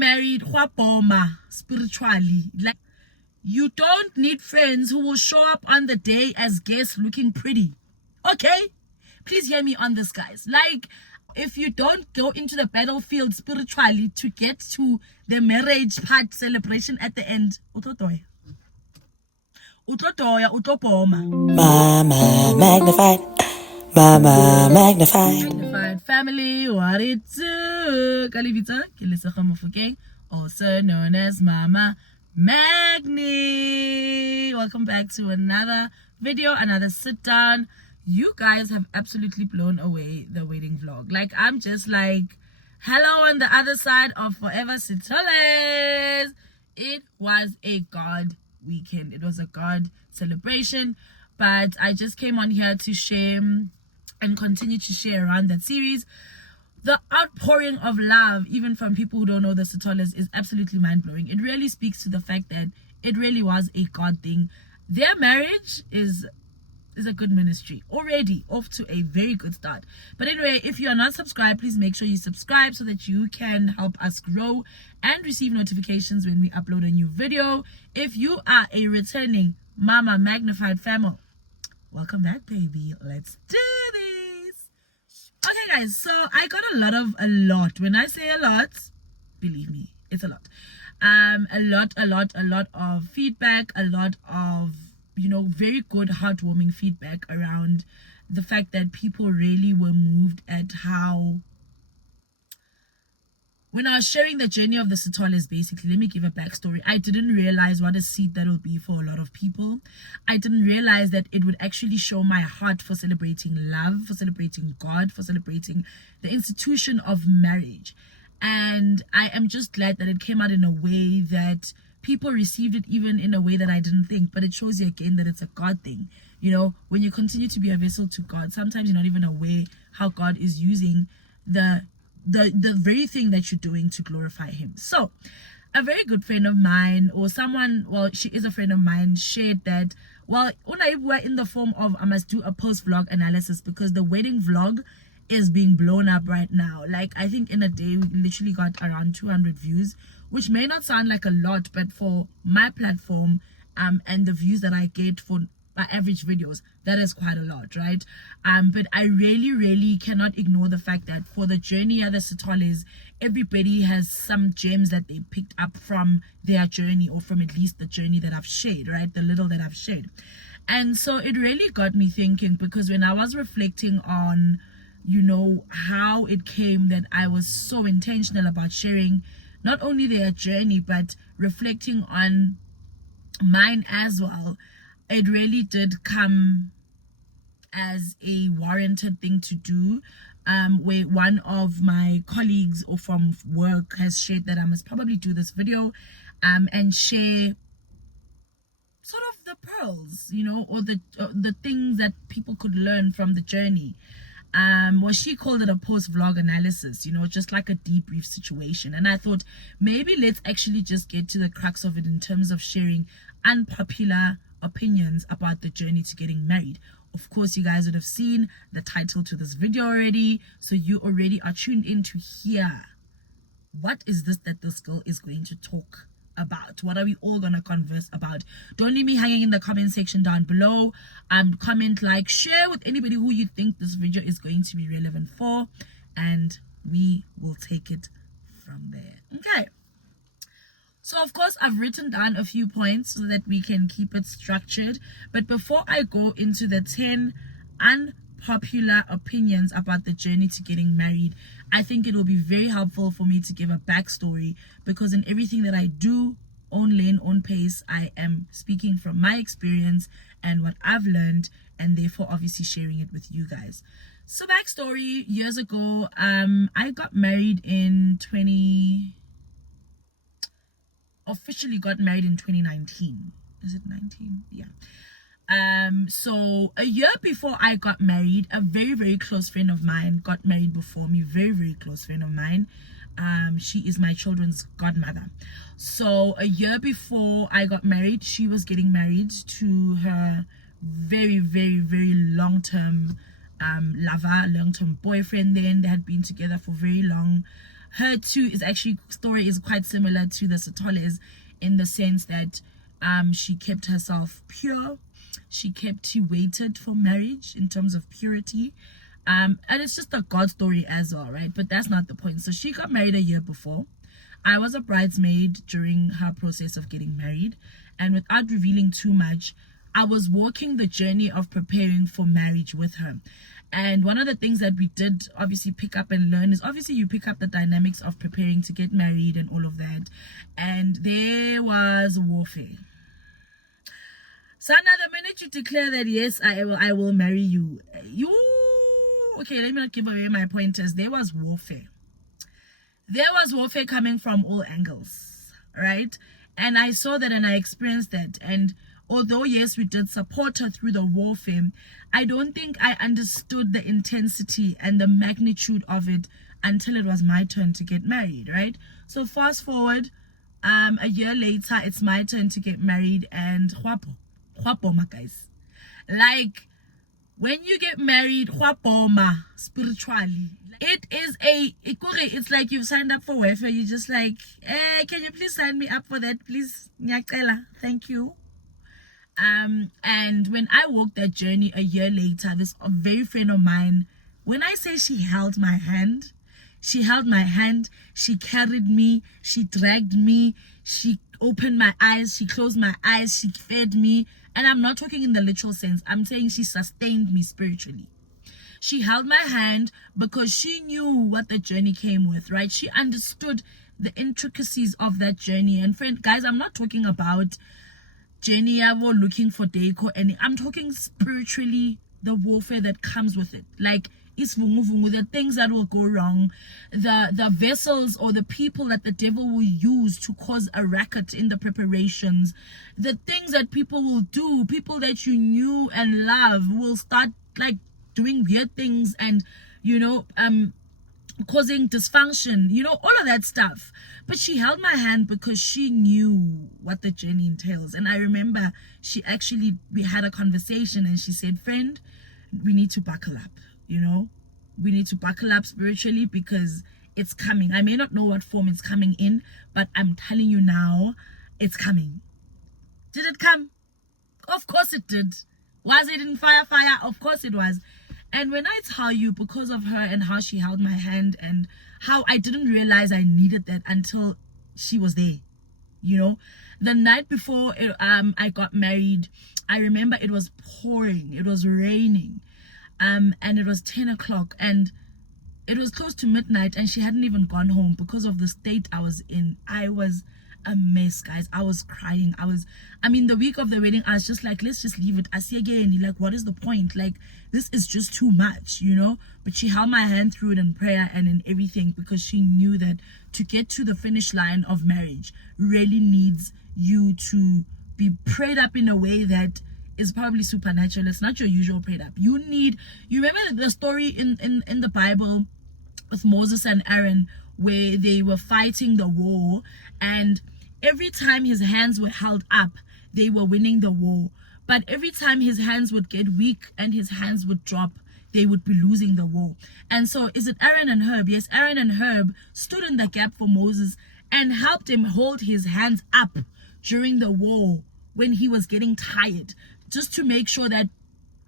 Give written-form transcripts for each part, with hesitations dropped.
married spiritually. Like, you don't need friends who will show up on the day as guests looking pretty. Okay? Please hear me on this, guys. Like, if you don't go into the battlefield spiritually to get to the marriage part celebration at the end, utotoya, Mama magnified. Mama magnified. Magnified family, what it do? Kalibita, Kilisaka Mufukeng, also known as Mama Magni. Welcome back to another video, another sit down. You guys have absolutely blown away the wedding vlog. Like, I'm just like, hello on the other side of Forever Sitoles. It was a God weekend. It was a God celebration. But I just came on here to share and continue to share around that series. The outpouring of love, even from people who don't know the Sitoles, is absolutely mind-blowing. It really speaks to the fact that it really was a God thing. Their marriage is a good ministry, already off to a very good start. But anyway, if you are not subscribed, please make sure you subscribe so that you can help us grow and receive notifications when we upload a new video. If you are a returning Mama Magnified family, welcome back, baby. Let's do this. Okay, guys, so I got a lot. When I say a lot, believe me, it's a lot. A lot of feedback, a lot of, very good, heartwarming feedback around the fact that people really were moved at how, when I was sharing the journey of the Sitoles, basically, let me give a backstory. I didn't realize what a seed that will be for a lot of people. I didn't realize that it would actually show my heart for celebrating love, for celebrating God, for celebrating the institution of marriage. And I am just glad that it came out in a way that people received it, even in a way that I didn't think. But it shows you again that it's a God thing. When you continue to be a vessel to God, sometimes you're not even aware how God is using the very thing that you're doing to glorify him. So a very good friend of mine, or someone, well, she is a friend of mine, shared that, well, we're in the form of, I must do a post-vlog analysis because the wedding vlog is being blown up right now. Like, I think in a day we literally got around 200 views, which may not sound like a lot, but for my platform and the views that I get for my average videos, that is quite a lot, right? But I really cannot ignore the fact that for the journey of the Sitoles, everybody has some gems that they picked up from their journey, or from at least the journey that I've shared, right? The little that I've shared. And so it really got me thinking, because when I was reflecting on how it came that I was so intentional about sharing not only their journey but reflecting on mine as well, it really did come as a warranted thing to do, where one of my colleagues or from work has shared that I must probably do this video and share sort of the pearls, or the things that people could learn from the journey. Well, she called it a post-vlog analysis, just like a debrief situation. And I thought maybe let's actually just get to the crux of it in terms of sharing unpopular opinions about the journey to getting married. Of course, you guys would have seen the title to this video already, so you already are tuned in to hear what is this that this girl is going to talk about. What are we all gonna converse about? Don't leave me hanging in the comment section down below. Comment, like, share with anybody who you think this video is going to be relevant for, and we will take it from there. Okay, so of course I've written down a few points so that we can keep it structured. But before I go into the 10 unpopular opinions about the journey to getting married, I think it will be very helpful for me to give a backstory, because in everything that I do, own lane, own pace, I am speaking from my experience and what I've learned, and therefore obviously sharing it with you guys. So backstory, years ago, I got married officially got married in 2019. Is it 19? Yeah. So a year before I got married, a very close friend of mine got married before me. Very close friend of mine. She is my children's godmother. So a year before I got married, she was getting married to her very long-term lover, long-term boyfriend. Then they had been together for very long. her too is actually story is quite similar to the Satoles, in the sense that she kept herself pure. She waited for marriage in terms of purity. And it's just a God story as well, right? But that's not the point. So she got married a year before. I was a bridesmaid during her process of getting married, and without revealing too much, I was walking the journey of preparing for marriage with her. And one of the things that we did obviously pick up and learn is, obviously you pick up the dynamics of preparing to get married and all of that. And there was warfare. Sana, the minute you declare that yes, I will marry you, okay, let me not give away my pointers. There was warfare. There was warfare coming from all angles, right? And I saw that and I experienced that. And although, yes, we did support her through the warfare, I don't think I understood the intensity and the magnitude of it until it was my turn to get married, right? So fast forward, a year later, it's my turn to get married, and my guys. Like, when you get married, spiritually, it's like you've signed up for welfare. You're just like, can you please sign me up for that, please? Thank you. And when I walked that journey a year later, this a very friend of mine, when I say she held my hand, she carried me, she dragged me, she opened my eyes, she closed my eyes, she fed me. And I'm not talking in the literal sense. I'm saying she sustained me spiritually. She held my hand because she knew what the journey came with, right? She understood the intricacies of that journey. And friend, guys, I'm not talking about Jenny Avo looking for Deco, and I'm talking spiritually, the warfare that comes with it. Like, it's the things that will go wrong, the vessels or the people that the devil will use to cause a racket in the preparations, the things that people will do, people that you knew and love will start like doing weird things and causing dysfunction, all of that stuff. But she held my hand because she knew what the journey entails. And I remember we had a conversation and she said, friend, we need to buckle up. We need to buckle up spiritually because it's coming. I may not know what form it's coming in, but I'm telling you now, it's coming. Did it come? Of course it did. Was it in fire? Of course it was. And when I tell you, because of her and how she held my hand and how I didn't realize I needed that until she was there. The night before I got married, I remember it was pouring, it was raining. And it was 10 o'clock and it was close to midnight and she hadn't even gone home because of the state I was in. I was a mess, guys. I was crying. The week of the wedding, I was just like, let's just leave it. I see again, like, what is the point? Like, this is just too much, But she held my hand through it in prayer and in everything because she knew that to get to the finish line of marriage really needs you to be prayed up in a way that is probably supernatural. It's not your usual prayed up. You remember the story in the Bible with Moses and Aaron where they were fighting the war, and every time his hands were held up, they were winning the war. But every time his hands would get weak and his hands would drop, they would be losing the war. And so is it Aaron and Herb? Yes, Aaron and Herb stood in the gap for Moses and helped him hold his hands up during the war when he was getting tired, just to make sure that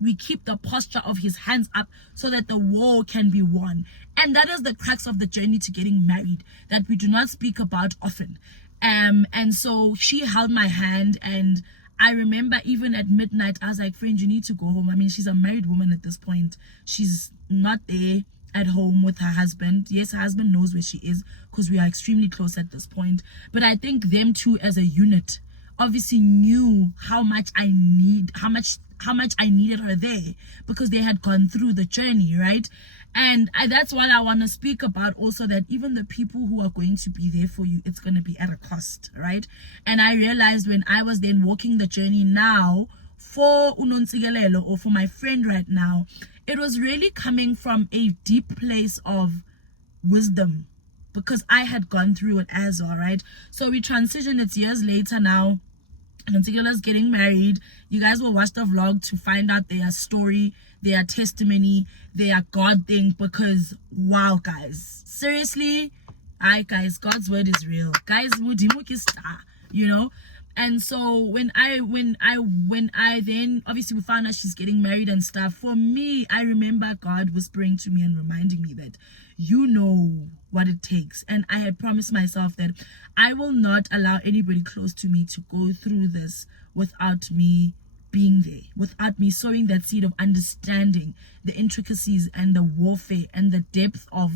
we keep the posture of his hands up so that the war can be won. And that is the crux of the journey to getting married that we do not speak about often. And so she held my hand, and I remember even at midnight, I was like, friend, you need to go home. She's a married woman at this point. She's not there at home with her husband. Yes, her husband knows where she is because we are extremely close at this point. But I think them two as a unit obviously knew how much I needed her there because they had gone through the journey, right? And that's what I want to speak about also, that even the people who are going to be there for you, it's going to be at a cost, right? And I realized when I was then walking the journey now for Unontsigelelo, or for my friend right now, it was really coming from a deep place of wisdom because I had gone through it as well, right? So we transitioned. It's years later now. Nontigela's getting married. You guys will watch the vlog to find out their story, their testimony, their God thing, because wow, guys, seriously, Hi guys, God's word is real. Guys, you know. And so when I then obviously we found out she's getting married and stuff, for me, I remember God whispering to me and reminding me that you know what it takes. And I had promised myself that I will not allow anybody close to me to go through this without me being there, without me sowing that seed of understanding the intricacies and the warfare and the depth of,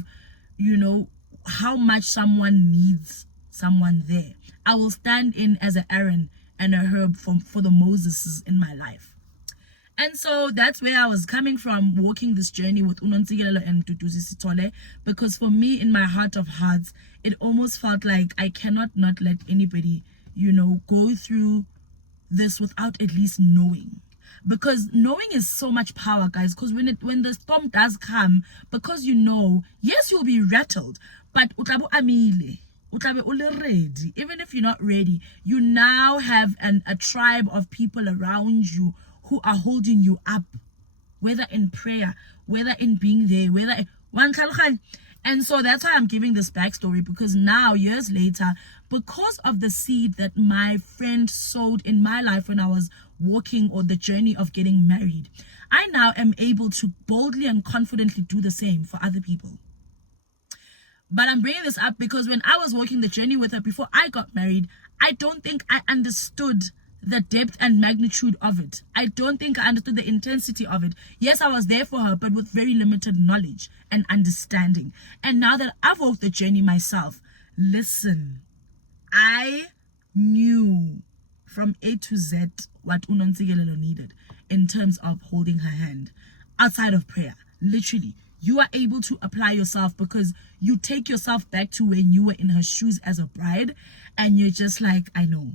you know, how much someone needs someone there. I will stand in as an Aaron and a Herb for the Moseses in my life. And so that's where I was coming from, walking this journey with Unontsigelelo and Duduzi Sithole, because for me, in my heart of hearts, it almost felt like I cannot not let anybody, you know, go through this without at least knowing. Because knowing is so much power, guys. Because when the storm does come, because you know, yes, you'll be rattled, but utlabu amile, utlabe ule ready. Even if you're not ready, you now have a tribe of people around you who are holding you up, whether in prayer, whether in being there, whether one. And so that's why I'm giving this backstory, because now, years later, because of the seed that my friend sowed in my life when I was walking or the journey of getting married, I now am able to boldly and confidently do the same for other people. But I'm bringing this up because when I was walking the journey with her before I got married, I don't think I understood the depth and magnitude of it. I don't think I understood the intensity of it. Yes, I was there for her, but with very limited knowledge and understanding. And now that I've walked the journey myself, listen, I knew from A to Z what Unontsigelelo needed in terms of holding her hand outside of prayer. Literally, you are able to apply yourself because you take yourself back to when you were in her shoes as a bride, and you're just like, I know.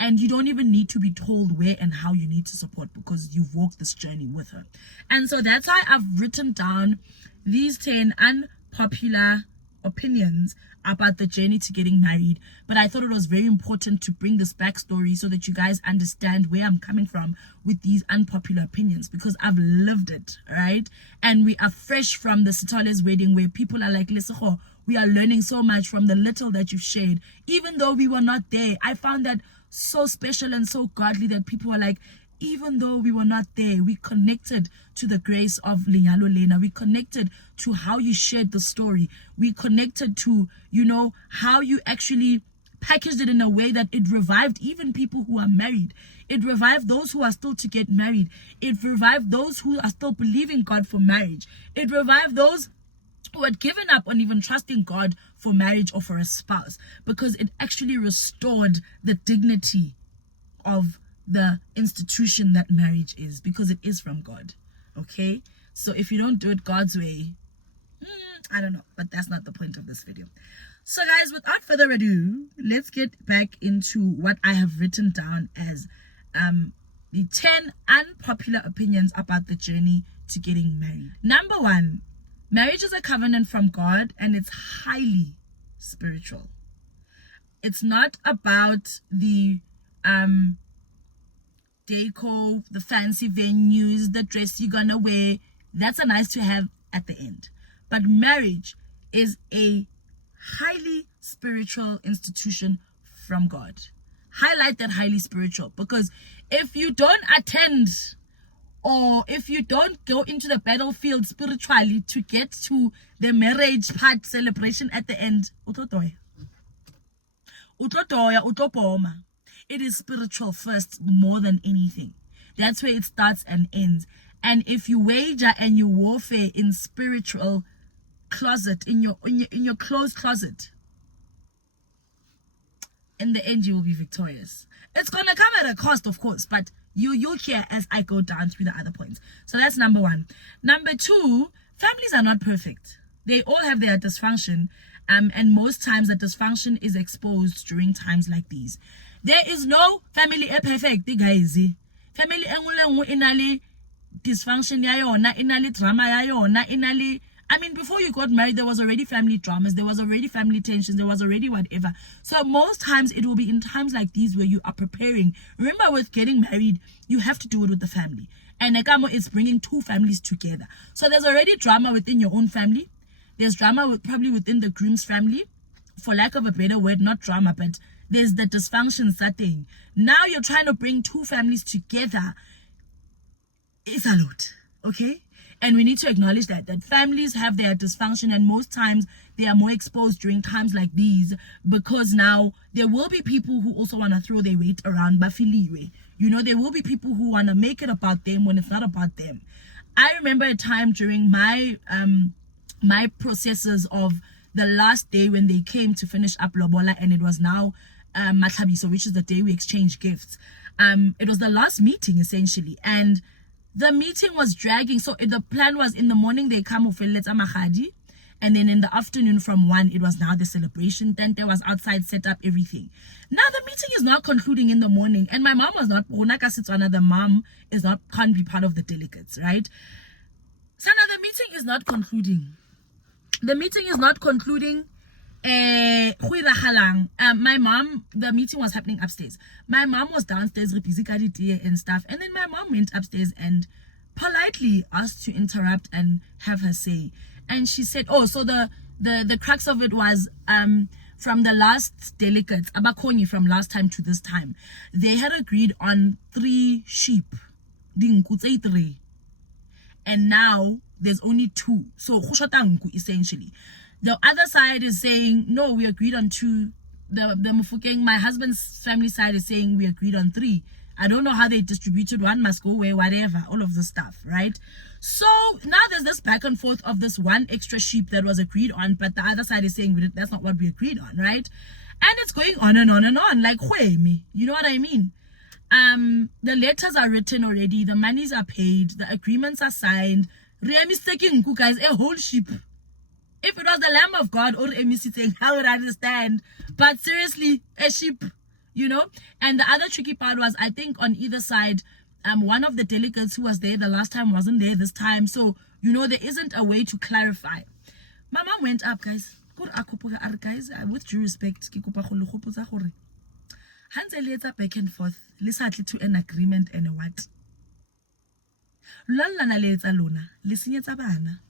And you don't even need to be told where and how you need to support, because you've walked this journey with her. And so that's why I've written down these 10 unpopular opinions about the journey to getting married. But I thought it was very important to bring this backstory so that you guys understand where I'm coming from with these unpopular opinions, because I've lived it, right? And we are fresh from the Sithole's wedding, where people are like, Lesego, we are learning so much from the little that you've shared. Even though we were not there, I found that so special and so godly that people were like, even though we were not there, we connected to the grace of Lenyalo Lena. We connected to how you shared the story. We connected to, you know, how you actually packaged it in a way that it revived even people who are married. It revived those who are still to get married. It revived those who are still believing God for marriage. It revived those who had given up on even trusting God for marriage or for a spouse, because it actually restored the dignity of the institution that marriage is, because it is from God. Okay, so if you don't do it God's way, I don't know, but that's not the point of this video. So guys, without further ado, let's get back into what I have written down as the 10 unpopular opinions about the journey to getting married. Number 1, marriage is a covenant from God, and it's highly spiritual. It's not about the deco, the fancy venues, the dress you're gonna wear. That's a nice to have at the end. But marriage is a highly spiritual institution from God. Highlight that highly spiritual, because if you don't attend, or if you don't go into the battlefield spiritually to get to the marriage part celebration at the end, it is spiritual first more than anything. That's where it starts and ends. And if you wager and you warfare in spiritual closet, in your closed closet, in the end you will be victorious. It's gonna come at a cost, of course, but you'll hear as I go down through the other points. So that's number 1. Number 2, families are not perfect. They all have their dysfunction, and most times that dysfunction is exposed during times like these. There is no family perfect, guys. Family engu inali dysfunction ya yona, inali drama ya yona, inali. I mean, before you got married, there was already family dramas, there was already family tensions, there was already whatever. So most times it will be in times like these where you are preparing. Remember, with getting married, you have to do it with the family. And Ekamo is bringing two families together. So there's already drama within your own family. There's drama probably within the groom's family. For lack of a better word, not drama, but there's the dysfunction setting. Now you're trying to bring two families together. It's a lot, okay? And we need to acknowledge that families have their dysfunction, and most times they are more exposed during times like these, because now there will be people who also want to throw their weight around. You know, there will be people who want to make it about them when it's not about them. I remember a time during my my processes of the last day when they came to finish up Lobola, and it was now Mathabiso, which is the day we exchange gifts. It was the last meeting essentially, and the meeting was dragging. So the plan was in the morning they come Mahadi, and then in the afternoon from 1 it was now the celebration. Then there was outside set up everything. Now the meeting is not concluding in the morning, and my mom was not. The mom is not, can't be part of the delegates, right? So now the meeting is not concluding. The meeting is not concluding. My mom, the meeting was happening upstairs. My mom was downstairs with busy and stuff, and then my mom went upstairs and politely asked to interrupt and have her say. And she said, oh, so the crux of it was from the last delegates, Abakonyi, from last time to this time, they had agreed on 3 sheep. And now there's only 2. So essentially. The other side is saying, no, we agreed on 2. The Mufukeng, my husband's family side, is saying we agreed on 3. I don't know how they distributed. One must go away, whatever, all of the stuff, right? So now there's this back and forth of this 1 extra sheep that was agreed on, but the other side is saying that's not what we agreed on, right? And it's going on and on and on, like, you know what I mean? The letters are written already, the monies are paid, the agreements are signed. Mistaking, guys, a whole sheep. If it was the Lamb of God or a thing, I would understand. But seriously, a sheep, you know? And the other tricky part was, I think on either side, one of the delegates who was there the last time wasn't there this time. So, you know, there isn't a way to clarify. My mom went up, guys. Guys, with due respect, Hans later back and forth, listen to an agreement and a what? Lolana letsa lona, lisinyetsa bana.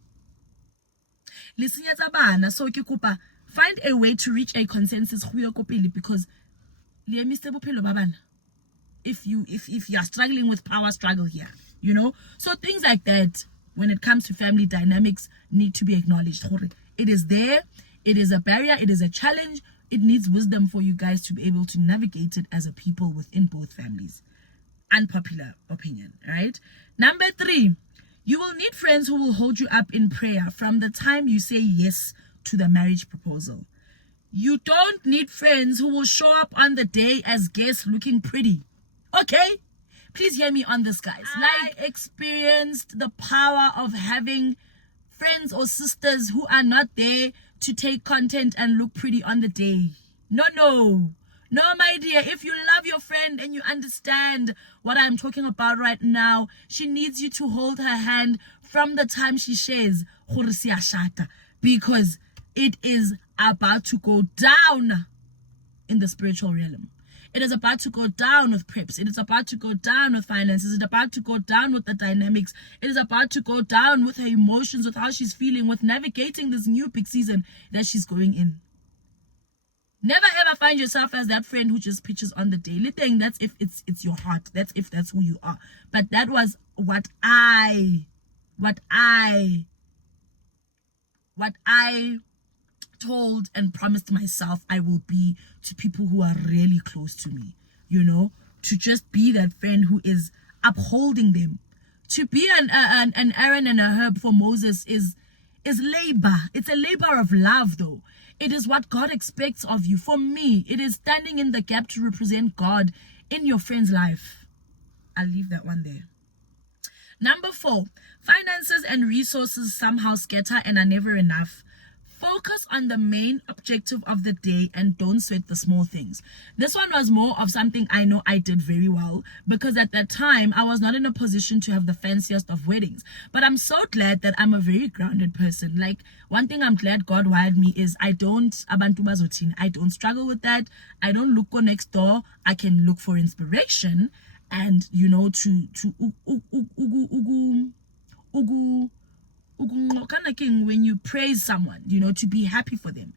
So ke find a way to reach a consensus because if you are struggling with power struggle here, you know, so things like that when it comes to family dynamics need to be acknowledged. It is there, it is a barrier, it is a challenge. It needs wisdom for you guys to be able to navigate it as a people within both families. Unpopular opinion, right? Number 3, you will need friends who will hold you up in prayer from the time you say yes to the marriage proposal. You don't need friends who will show up on the day as guests looking pretty. Okay? Please hear me on this, guys. I experienced the power of having friends or sisters who are not there to take content and look pretty on the day. No, my dear, if you love your friend and you understand what I'm talking about right now, she needs you to hold her hand from the time she shares, because it is about to go down in the spiritual realm. It is about to go down with preps. It is about to go down with finances. It is about to go down with the dynamics. It is about to go down with her emotions, with how she's feeling, with navigating this new peak season that she's going in. Never ever find yourself as that friend who just pitches on the daily thing. That's if it's your heart. That's if that's who you are. But that was what I told and promised myself I will be to people who are really close to me. You know, to just be that friend who is upholding them. To be an Aaron and a Herb for Moses is labor. It's a labor of love, though. It is what God expects of you. For me, it is standing in the gap to represent God in your friend's life. I'll leave that one there. Number 4, finances and resources somehow scatter and are never enough. Focus on the main objective of the day and don't sweat the small things. This one was more of something I know I did very well, because at that time I was not in a position to have the fanciest of weddings. But I'm so glad that I'm a very grounded person. Like, one thing I'm glad God wired me is I don't struggle with that. I don't look go next door. I can look for inspiration. and you know, to when you praise someone, you know, to be happy for them.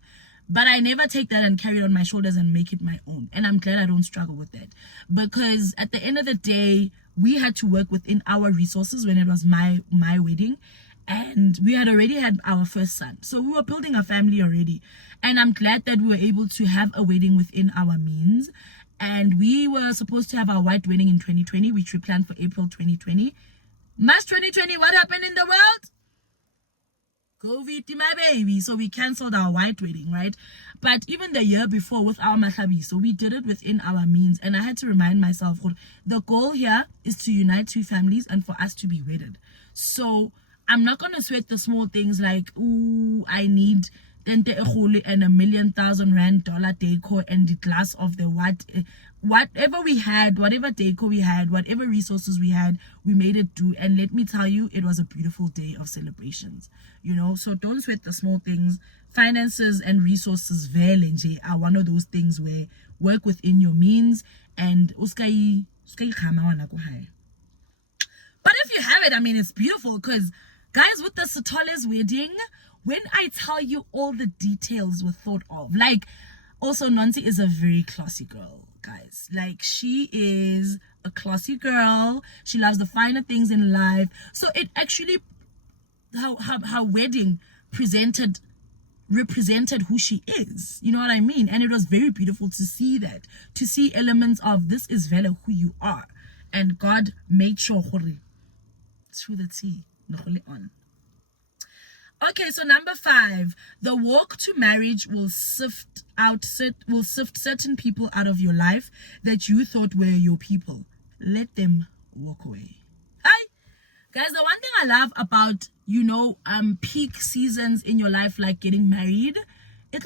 But I never take that and carry it on my shoulders and make it my own. And I'm glad I don't struggle with that, because at the end of the day, we had to work within our resources when it was my wedding, and we had already had our first son, so we were building a family already. And I'm glad that we were able to have a wedding within our means. And we were supposed to have our white wedding in 2020, which we planned for April 2020. March 2020, what happened in the world? COVID, my baby. So we cancelled our white wedding, right? But even the year before with our mahlabi, so we did it within our means. And I had to remind myself, the goal here is to unite two families and for us to be wedded. So I'm not going to sweat the small things like, ooh, I need and $1,000,000 decor and the glass of the whatever we had, whatever decor we had, whatever resources we had, we made it do. And let me tell you, it was a beautiful day of celebrations, you know. So don't sweat the small things. Finances and resources are one of those things where work within your means and but if you have it, I mean, it's beautiful, because guys, with the Sitholi's wedding, when I tell you all the details were thought of, like, also Nancy is a very classy girl, guys. Like, she is a classy girl. She loves the finer things in life. So it actually, her wedding represented who she is. You know what I mean? And it was very beautiful to see that, to see elements of this is Vela who you are. And God made sure through the tea on. Okay, so number 5, the walk to marriage will sift certain people out of your life that you thought were your people. Let them walk away. Hi, guys. The one thing I love about, you know, peak seasons in your life, like getting married, and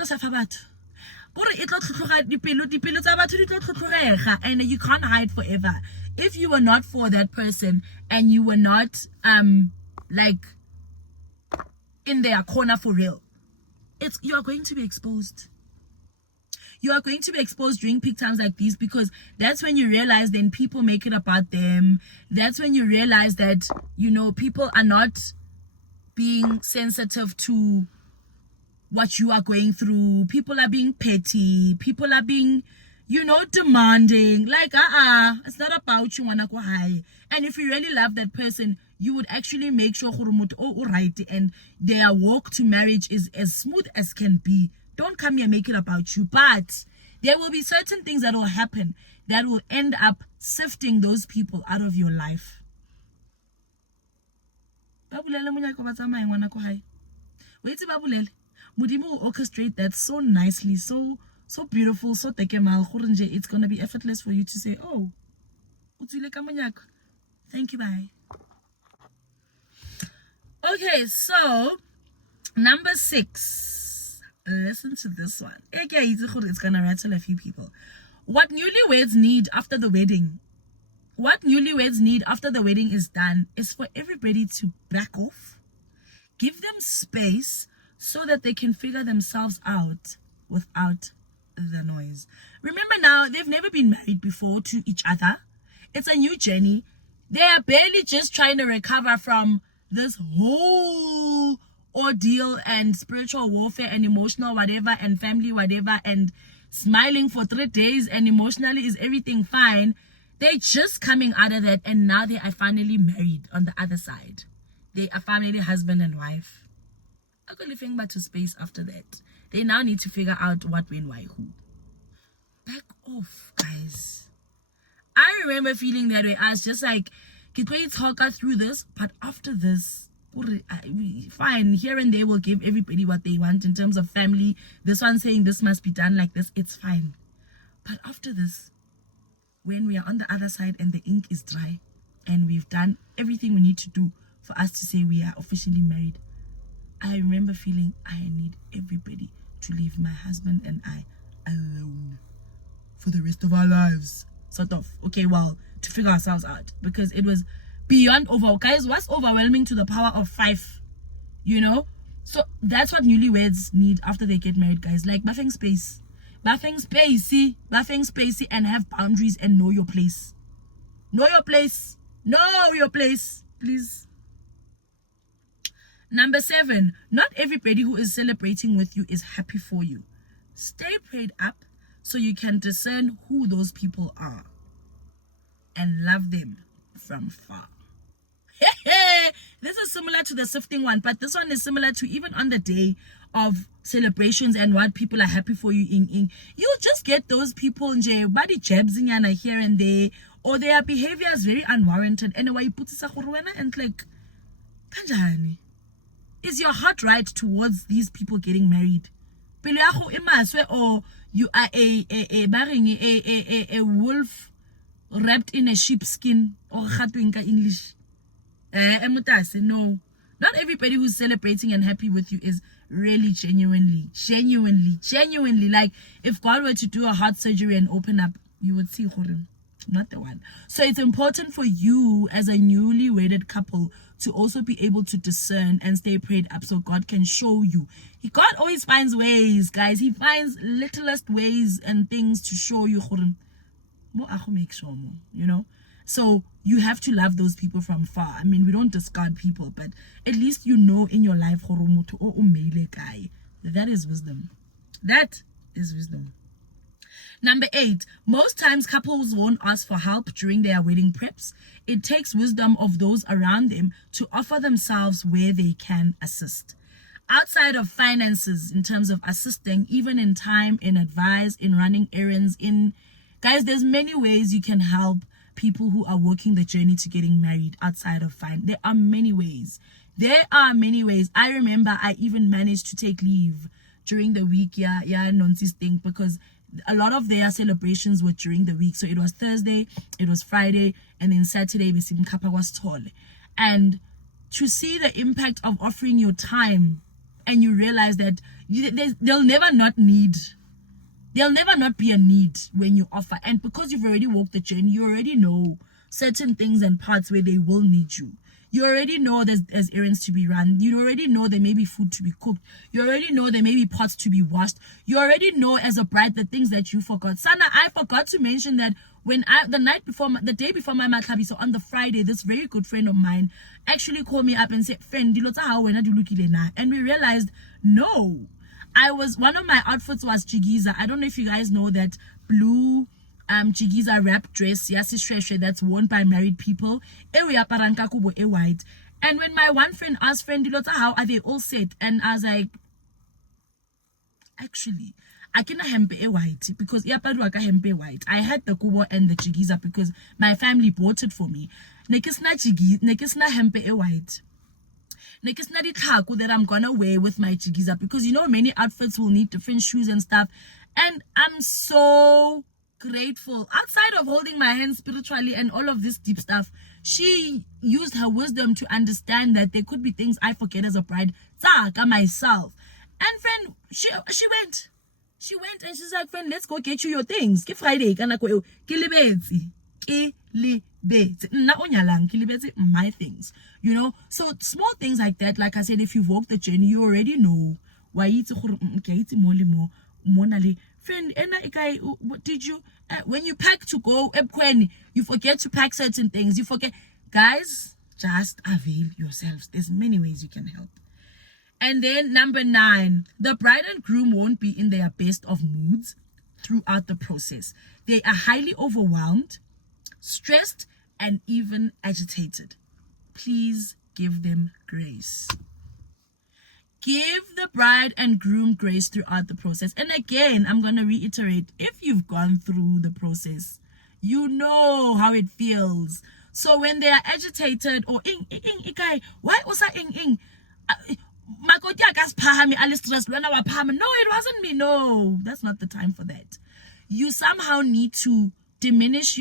you can't hide forever. If you were not for that person and you were not like in their corner for real, you are going to be exposed. You are going to be exposed during peak times like these, because that's when you realize then people make it about them. That's when you realize that, you know, people are not being sensitive to what you are going through. People are being petty. People are being, you know, demanding. Like, it's not about you wanna go high. And if you really love that person, you would actually make sure right, and their walk to marriage is as smooth as can be. Don't come here make it about you. But there will be certain things that will happen that will end up sifting those people out of your life. Mudimu will orchestrate that so nicely, so beautiful, so tekemal. It's gonna be effortless for you to say, oh, thank you, bye. Okay, so number 6. Listen to this one. It's gonna rattle a few people. What newlyweds need after the wedding is done is for everybody to back off, give them space, so that they can figure themselves out without the noise. Remember now, they've never been married before to each other. It's a new journey. They are barely just trying to recover from this whole ordeal and spiritual warfare and emotional whatever and family whatever, and smiling for 3 days and emotionally is everything fine. They're just coming out of that, and now they are finally married on the other side. They are finally husband and wife. I'm going to back to space after that. They now need to figure out what, when, why, who. Back off, guys. I remember feeling that way. I was just like, can we talk us through this? But after this, fine, here and there we'll give everybody what they want in terms of family. This one saying this must be done like this, it's fine. But after this, when we are on the other side and the ink is dry and we've done everything we need to do for us to say we are officially married, I remember feeling I need everybody to leave my husband and I alone for the rest of our lives. Sort of. Okay, well, to figure ourselves out, because it was beyond over. Guys, what's overwhelming to the power of 5? You know? So that's what newlyweds need after they get married, guys. Like buffing spacey, and have boundaries and know your place. Know your place. Know your place, please. Number 7, not everybody who is celebrating with you is happy for you. Stay prayed up so you can discern who those people are and love them from far. This is similar to the sifting one, but this one is similar to even on the day of celebrations and what people are happy for you in. You just get those people body jabs here and there, or their behavior is very unwarranted. Anyway, you put and like, kanjani? Is your heart right towards these people getting married? Or you are a wolf wrapped in a sheepskin, or English. No, not everybody who's celebrating and happy with you is really genuinely. Like, if God were to do a heart surgery and open up, you would see not the one. So it's important for you as a newly wedded couple to also be able to discern and stay prayed up so God can show you. God always finds ways, guys. He finds littlest ways and things to show you. You know? So you have to love those people from far. I mean, we don't discard people, but at least you know in your life that is wisdom. That is wisdom. Number 8, most times couples won't ask for help during their wedding preps. It takes wisdom of those around them to offer themselves where they can assist. Outside of finances, in terms of assisting, even in time, in advice, in running errands, guys, there's many ways you can help people who are working the journey to getting married outside of There are many ways. I remember I even managed to take leave during the week, nonsense thing, because a lot of their celebrations were during the week. So it was Thursday, it was Friday, and then Saturday was tall. And to see the impact of offering your time, and you realize that there'll never not be a need when you offer. And because you've already walked the journey, you already know certain things and parts where they will need you. You already know there's errands to be run. You already know there may be food to be cooked. You already know there may be pots to be washed. You already know as a bride the things that you forgot. Sana, I forgot to mention that when the day before my matlabi, so on the Friday, this very good friend of mine actually called me up and said, "Friend, and we realized, no, one of my outfits was Chigiza. I don't know if you guys know that blue Chigiza wrap dress, that's worn by married people. White. And when my one friend asked, "Friend, how are they all set?" And I was like, actually, I cannot hempe white because hempe white. I had the kubo and the Chigiza because my family bought it for me. Nekisna hempe white. Nekisna di thaku that I'm gonna wear with my Chigiza, because many outfits will need different shoes and stuff. And I'm so grateful. Outside of holding my hand spiritually and all of this deep stuff, she used her wisdom to understand that there could be things I forget as a bride. Myself. And friend, she went and she's like, "Friend, let's go get you your things. Ke Friday, my things." So small things like that, like I said, if you've walked the journey, you already know why it's friend. What did you when you pack to go you forget to pack certain things, you forget. Guys, just avail yourselves. There's many ways you can help. And then number 9, the bride and groom won't be in their best of moods throughout the process. They are highly overwhelmed, stressed, and even agitated. Please give them grace. Give the bride and groom grace throughout the process. And again, I'm going to reiterate, if you've gone through the process, you know how it feels. So when they are agitated or why was I no, it wasn't me. No, that's not the time for that. You somehow need to diminish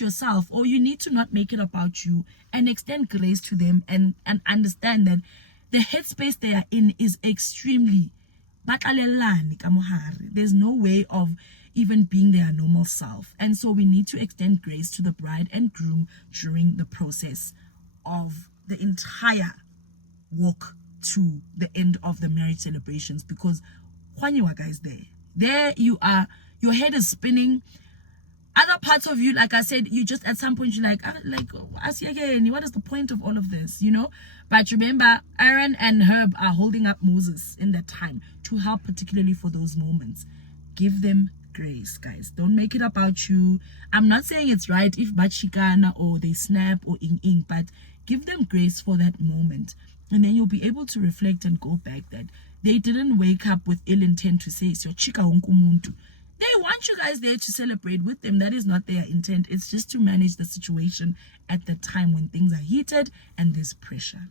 yourself, or you need to not make it about you and extend grace to them and understand that the headspace they are in is extremely there's no way of even being their normal self. And so we need to extend grace to the bride and groom during the process of the entire walk to the end of the marriage celebrations, because Juaniwa guys, there you are, your head is spinning, Other parts of you, like I said, you just at some point you're like, ask you again, what is the point of all of this, you know? But remember, Aaron and Herb are holding up Moses in that time to help, particularly for those moments. Give them grace, guys. Don't make it about you. I'm not saying it's right if bachikana or they snap or ing, but give them grace for that moment. And then you'll be able to reflect and go back that they didn't wake up with ill intent to say, "So chika unkumuntu." They want you guys there to celebrate with them. That is not their intent. It's just to manage the situation at the time when things are heated and there's pressure.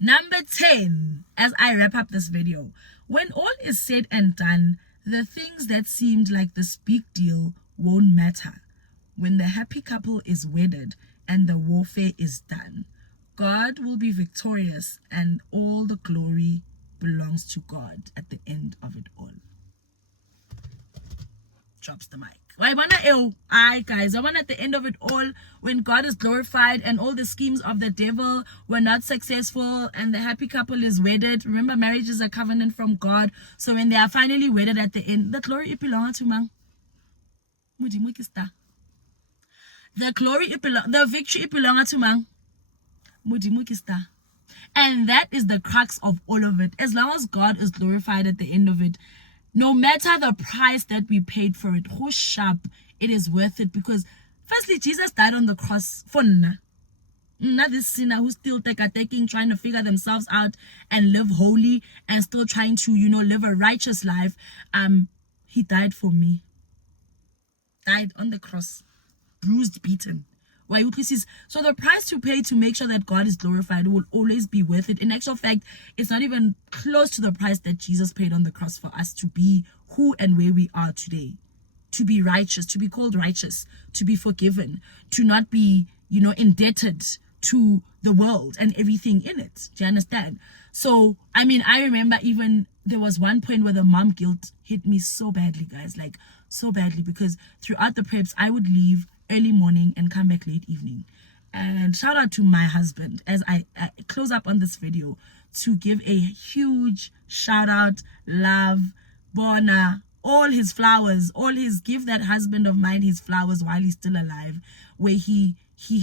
Number 10, as I wrap up this video, when all is said and done, the things that seemed like this big deal won't matter. When the happy couple is wedded and the warfare is done, God will be victorious and all the glory belongs to God at the end of it all. Drops the mic. Guys, I want at the end of it all, when God is glorified and all the schemes of the devil were not successful and the happy couple is wedded. Remember, marriage is a covenant from God. So when they are finally wedded at the end, the glory belongs to man. The victory belongs to man. And that is the crux of all of it. As long as God is glorified at the end of it, no matter the price that we paid for it, how sharp, it is worth it. Because firstly, Jesus died on the cross for not this sinner who's still taking, trying to figure themselves out and live holy and still trying to, live a righteous life. He died for me. Died on the cross, bruised, beaten. So the price to pay to make sure that God is glorified will always be worth it. In actual fact, it's not even close to the price that Jesus paid on the cross for us to be who and where we are today. To be righteous, to be called righteous, to be forgiven, to not be, indebted to the world and everything in it. Do you understand? So, I remember even there was one point where the mom guilt hit me so badly, guys, like so badly, because throughout the preps, I would leave early morning and come back late evening. And shout out to my husband as I close up on this video to give a huge shout out, love, bona, all his flowers, give that husband of mine his flowers while he's still alive, where he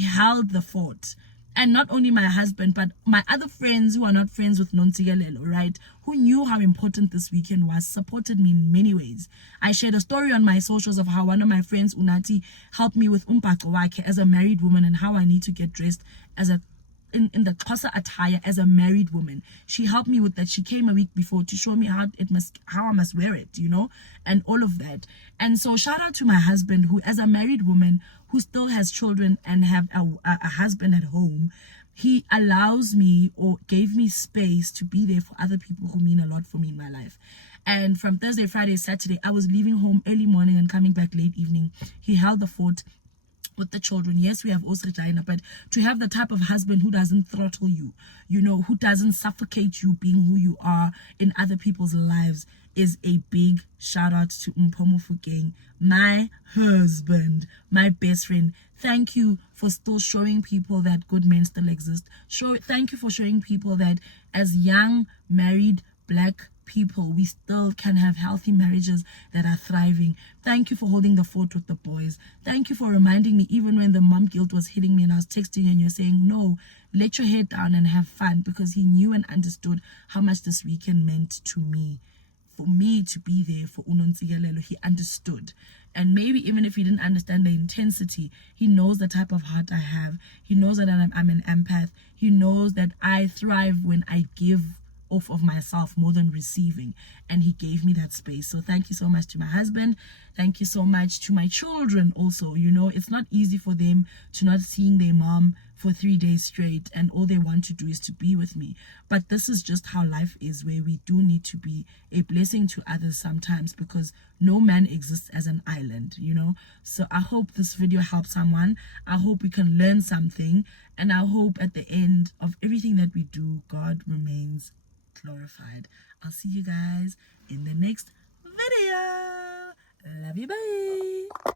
held the fort. And not only my husband, but my other friends who are not friends with Nontsigalelo, right? Who knew how important this weekend was, supported me in many ways. I shared a story on my socials of how one of my friends, Unati, helped me with umpako wake as a married woman and how I need to get dressed as in the Xhosa attire as a married woman. She helped me with that. She came a week before to show me how I must wear it, and all of that. And so shout out to my husband, who as a married woman who still has children and have a husband at home, he allows me or gave me space to be there for other people who mean a lot for me in my life. And from Thursday, Friday, Saturday, I was leaving home early morning and coming back late evening. He held the fort with the children. Yes, we have also China, but to have the type of husband who doesn't throttle you, who doesn't suffocate you being who you are in other people's lives, is a big shout out to Mpomo Fukeng, my husband, my best friend. Thank you for still showing people that good men still exist. Thank you for showing people that as young, married, black people, we still can have healthy marriages that are thriving. Thank you for holding the fort with the boys. Thank you for reminding me, even when the mom guilt was hitting me and I was texting you and you're saying, no, let your head down and have fun, because he knew and understood how much this weekend meant to me. For me to be there for Unontsigalelo, he understood. And maybe even if he didn't understand the intensity, he knows the type of heart I have. He knows that I'm an empath. He knows that I thrive when I give off of myself more than receiving, and he gave me that space. So thank you so much to my husband. Thank you so much to my children also. It's not easy for them to not seeing their mom for 3 days straight, and all they want to do is to be with me. But this is just how life is, where we do need to be a blessing to others sometimes, because no man exists as an island. So I hope this video helps someone. I hope we can learn something, and I hope at the end of everything that we do, God remains glorified. I'll see you guys in the next video. Love you, bye.